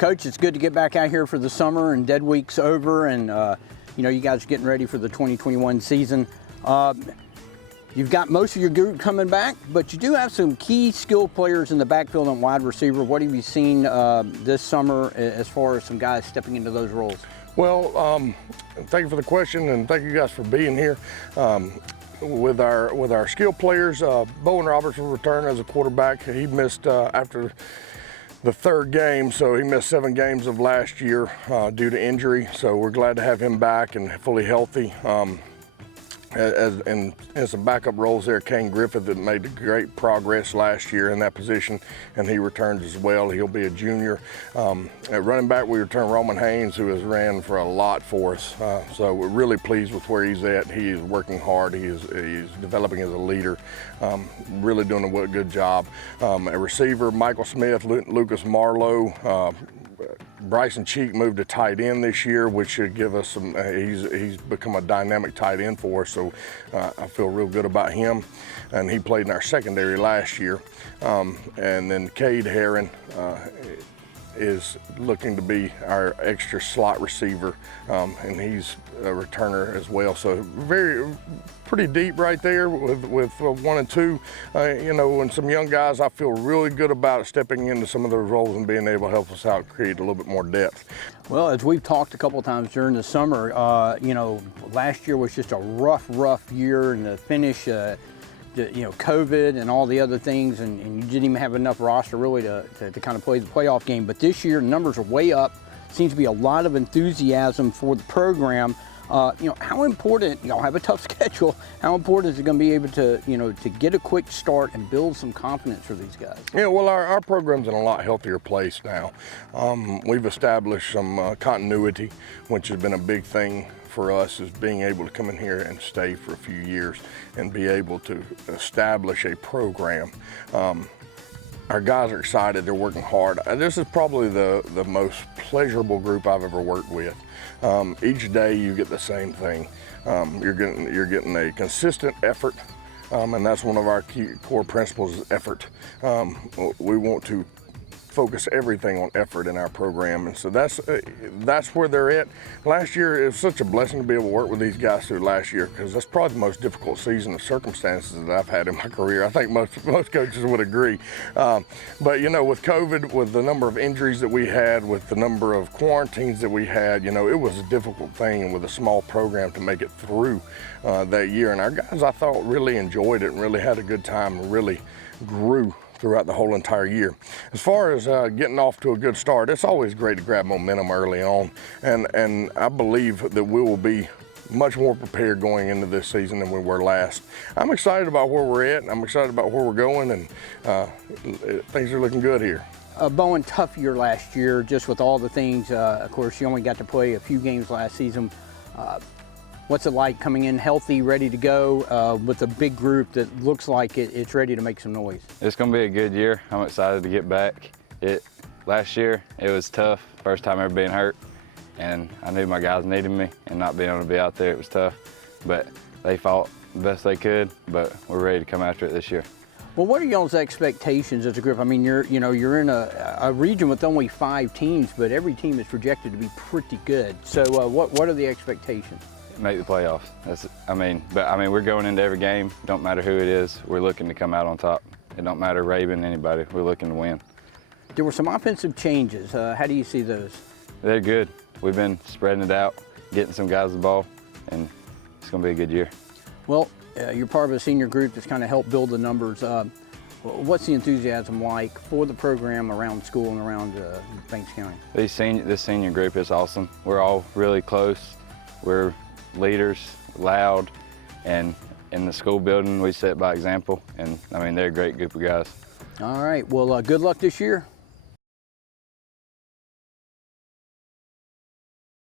Coach, it's good to get back out here for the summer and dead week's over, and you know, you guys are getting ready for the 2021 season. You've got most of your group coming back, but you do have some key skill players in the backfield and wide receiver. What have you seen this summer as far as some guys stepping into those roles? Well, thank you for the question, and thank you guys for being here. With our skill players, Bowen Roberts will return as a quarterback. He missed after the third game, so he missed 7 games of last year due to injury. So we're glad to have him back and fully healthy. And some backup roles there, Kane Griffith that made great progress last year in that position, and he returns as well. He'll be a junior. At running back, we return Roman Haynes, who has ran for a lot for us. So we're really pleased with where he's at. He is working hard. He's developing as a leader, really doing a good job. A receiver, Michael Smith, Lucas Marlowe, Bryson Cheek moved to tight end this year, which should give us some, he's become a dynamic tight end for us, so I feel real good about him. And he played in our secondary last year. And then Cade Herron is looking to be our extra slot receiver, and he's a returner as well. So pretty deep right there with 1 and 2. You know, and some young guys, I feel really good about stepping into some of those roles and being able to help us out, create a little bit more depth. Well, as we've talked a couple of times during the summer, you know, last year was just a rough year, and the finish, you know, COVID and all the other things, and you didn't even have enough roster really to kind of play the playoff game. But this year, numbers are way up. Seems to be a lot of enthusiasm for the program. You know, how important, y'all have a tough schedule, how important is it going to be able to, you know, to get a quick start and build some confidence for these guys? Yeah, well, our program's in a lot healthier place now. We've established some continuity, which has been a big thing for us, is being able to come in here and stay for a few years and be able to establish a program. Our guys are excited, they're working hard. This is probably the most pleasurable group I've ever worked with. Each day you get the same thing. You're getting a consistent effort, and that's one of our key core principles is effort. We want to focus everything on effort in our program, and so that's where they're at. Last year, it was such a blessing to be able to work with these guys through last year, because that's probably the most difficult season of circumstances that I've had in my career. I think most coaches would agree. But you know, with COVID, with the number of injuries that we had, with the number of quarantines that we had, you know, it was a difficult thing, and with a small program to make it through that year. And our guys, I thought, really enjoyed it and really had a good time and really grew throughout the whole entire year. As far as getting off to a good start, it's always great to grab momentum early on, and I believe that we will be much more prepared going into this season than we were last. I'm excited about where we're at, and I'm excited about where we're going, and things are looking good here. Bowen, tough year last year, just with all the things. Of course, you only got to play a few games last season. What's it like coming in healthy, ready to go, with a big group that looks like it's ready to make some noise? It's going to be a good year. I'm excited to get back. Last year, it was tough. First time ever being hurt, and I knew my guys needed me, and not being able to be out there, it was tough. But they fought the best they could, but we're ready to come after it this year. Well, what are y'all's expectations as a group? I mean, you're in a region with only 5 teams, but every team is projected to be pretty good. So what are the expectations? Make the playoffs. I mean, we're going into every game. Don't matter who it is. We're looking to come out on top. It don't matter Raven, anybody. We're looking to win. There were some offensive changes. How do you see those? They're good. We've been spreading it out, getting some guys the ball, and it's going to be a good year. Well, you're part of a senior group that's kind of helped build the numbers. What's the enthusiasm like for the program around school and around Banks County? This senior group is awesome. We're all really close. We're leaders, loud, and in the school building we set by example, and I mean, they're a great group of guys. All right, well, good luck this year.